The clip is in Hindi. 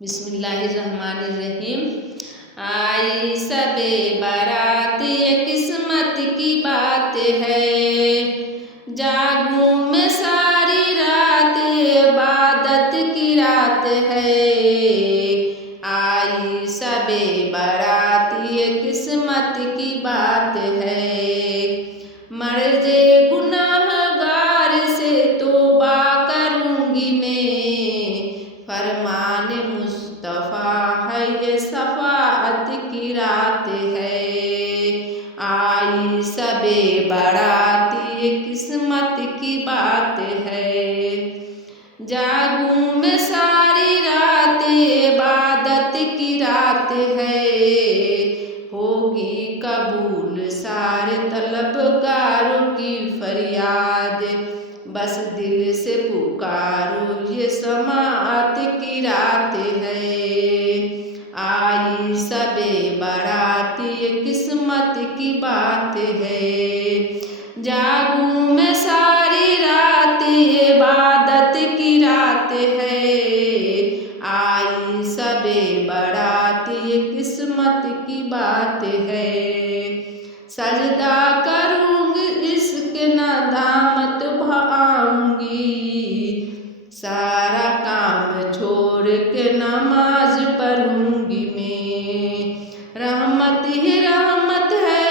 बिस्मिल्लाहिर्रहमानिर्रहीम। आई सबे बारात ये किस्मत की बात है, जागूं में सारी रात इबादत की रात है। आई सबे बारात ये किस्मत की बात है, मर्जे गुनाहगार से तौबा करूंगी मैं, फरमान मुस्तफ़ा है ये सफ़ाअत की रात है। आई सबे बारात ये किस्मत की बात है, जागूं में सारी रात इबादत की रात है। होगी कबूल सारे तलबगारों की फरियाद, बस दिल से पुकारो ये समाअत की रात है। आई सबे बारात ये किस्मत की बात है, जागूं में सारी रात इबादत की रात है। आई सबे बारात ये किस्मत की बात है, सजदा करूंगी इसके नदामत भाऊंगी, सारा काम छोड़ के नमाज पढ़ूंगी मैं। रहमत ही रहमत है